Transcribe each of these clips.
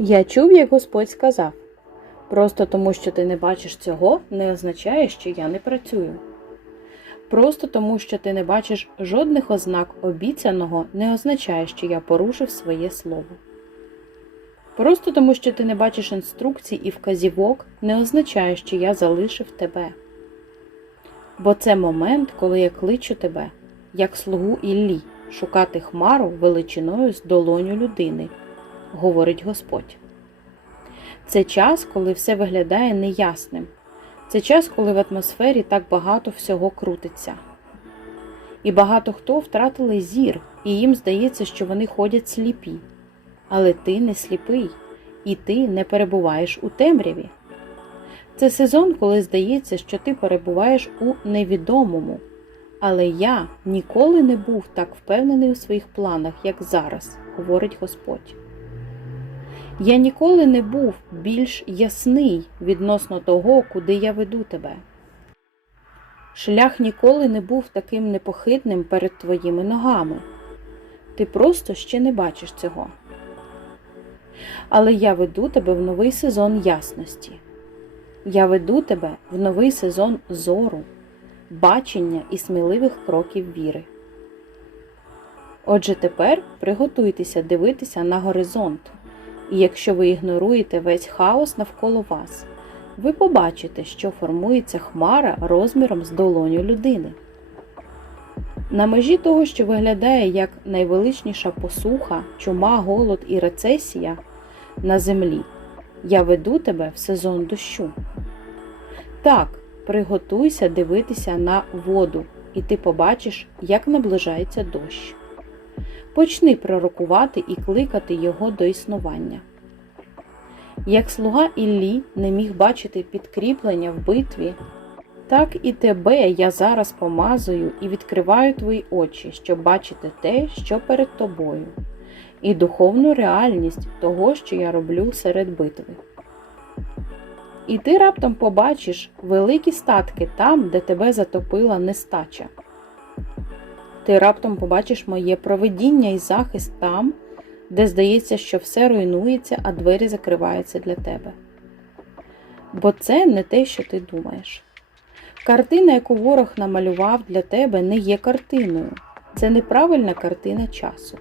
Я чув, як Господь сказав. Просто тому, що ти не бачиш цього, не означає, що я не працюю. Просто тому, що ти не бачиш жодних ознак обіцяного, не означає, що я порушив своє слово. Просто тому, що ти не бачиш інструкцій і вказівок, не означає, що я залишив тебе. Бо це момент, коли я кличу тебе, як слугу Іллі, шукати хмару величиною з долоню людини, говорить Господь. Це час, коли все виглядає неясним. Це час, коли в атмосфері так багато всього крутиться. І багато хто втратили зір, і їм здається, що вони ходять сліпі. Але ти не сліпий, і ти не перебуваєш у темряві. Це сезон, коли здається, що ти перебуваєш у невідомому. Але я ніколи не був так впевнений у своїх планах, як зараз, говорить Господь. Я ніколи не був більш ясний відносно того, куди я веду тебе. Шлях ніколи не був таким непохитним перед твоїми ногами. Ти просто ще не бачиш цього. Але я веду тебе в новий сезон ясності. Я веду тебе в новий сезон зору, бачення і сміливих кроків віри. Отже, тепер приготуйтеся дивитися на горизонт. І якщо ви ігноруєте весь хаос навколо вас, ви побачите, що формується хмара розміром з долоню людини. На межі того, що виглядає як найвеличніша посуха, чума, голод і рецесія на землі, я веду тебе в сезон дощу. Так, приготуйся дивитися на воду, і ти побачиш, як наближається дощ. Почни пророкувати і кликати його до існування. Як слуга Іллі не міг бачити підкріплення в битві, так і тебе я зараз помазую і відкриваю твої очі, щоб бачити те, що перед тобою, і духовну реальність того, що я роблю серед битви. І ти раптом побачиш великі статки там, де тебе затопила нестача. Ти раптом побачиш моє проведіння і захист там, де здається, що все руйнується, а двері закриваються для тебе. Бо це не те, що ти думаєш. Картина, яку ворог намалював для тебе, не є картиною. Це неправильна картина часу.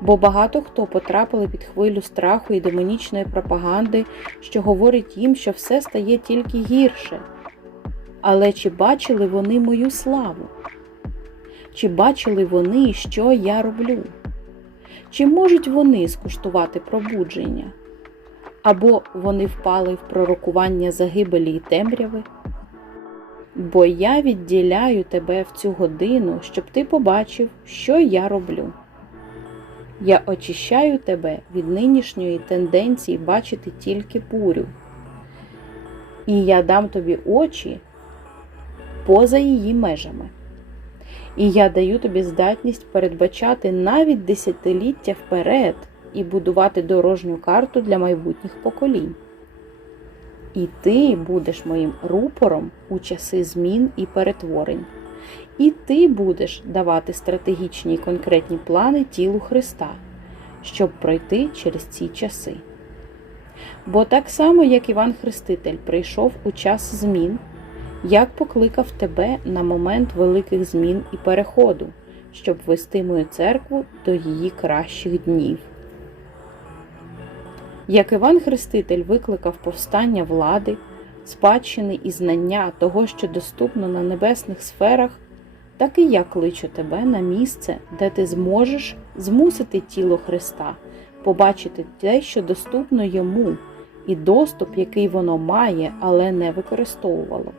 Бо багато хто потрапили під хвилю страху і демонічної пропаганди, що говорить їм, що все стає тільки гірше. Але чи бачили вони мою славу? Чи бачили вони, що я роблю? Чи можуть вони скуштувати пробудження? Або вони впали в пророкування загибелі і темряви? Бо я відділяю тебе в цю годину, щоб ти побачив, що я роблю. Я очищаю тебе від нинішньої тенденції бачити тільки бурю. І я дам тобі очі поза її межами. І я даю тобі здатність передбачати навіть десятиліття вперед і будувати дорожню карту для майбутніх поколінь. І ти будеш моїм рупором у часи змін і перетворень. І ти будеш давати стратегічні і конкретні плани тілу Христа, щоб пройти через ці часи. Бо так само, як Іван Хреститель прийшов у час змін, як покликав тебе на момент великих змін і переходу, щоб вести мою церкву до її кращих днів. Як Іван Хреститель викликав повстання влади, спадщини і знання того, що доступно на небесних сферах, так і я кличу тебе на місце, де ти зможеш змусити тіло Христа, побачити те, що доступно йому, і доступ, який воно має, але не використовувало.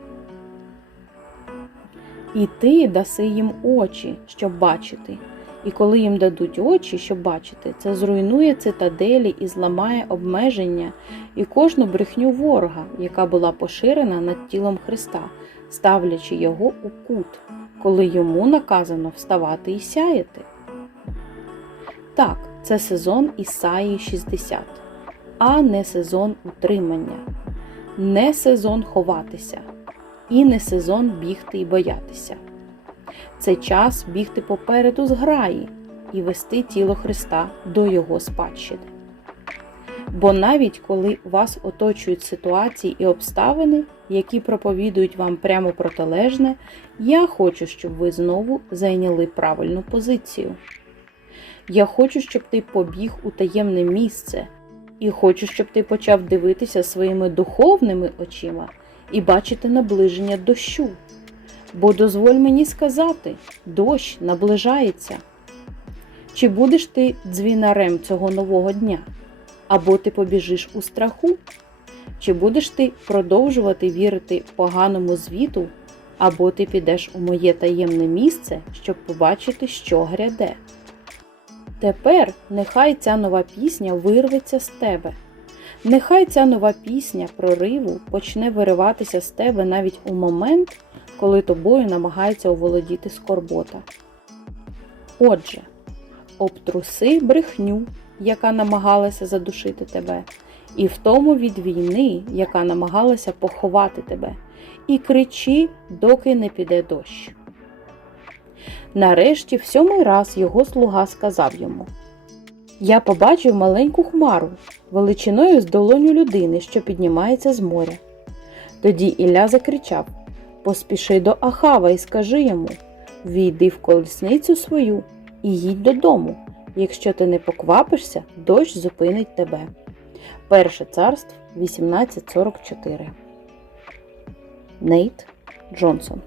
І ти даси їм очі, щоб бачити. І коли їм дадуть очі, щоб бачити, це зруйнує цитаделі і зламає обмеження і кожну брехню ворога, яка була поширена над тілом Христа, ставлячи його у кут, коли йому наказано вставати і сяяти. Так, це сезон Ісаї 60, а не сезон утримання, не сезон ховатися, і не сезон бігти і боятися. Це час бігти попереду зграї і вести тіло Христа до Його спадщини. Бо навіть коли вас оточують ситуації і обставини, які проповідують вам прямо протилежне, я хочу, щоб ви знову зайняли правильну позицію. Я хочу, щоб ти побіг у таємне місце, і хочу, щоб ти почав дивитися своїми духовними очима і бачити наближення дощу. Бо дозволь мені сказати, дощ наближається. Чи будеш ти дзвінарем цього нового дня? Або ти побіжиш у страху? Чи будеш ти продовжувати вірити поганому звіту, або ти підеш у моє таємне місце, щоб побачити, що гряде? Тепер нехай ця нова пісня вирветься з тебе. Нехай ця нова пісня прориву почне вириватися з тебе навіть у момент, коли тобою намагається оволодіти скорбота. Отже, обтруси брехню, яка намагалася задушити тебе, і втому від війни, яка намагалася поховати тебе, і кричи, доки не піде дощ. Нарешті, в сьомий раз його слуга сказав йому: Я побачив маленьку хмару, величиною з долоню людини, що піднімається з моря. Тоді Ілля закричав: Поспіши до Ахава і скажи йому: Війди в колесницю свою і їдь додому. Якщо ти не поквапишся, дощ зупинить тебе. Перше царство 1844. Нейт Джонсон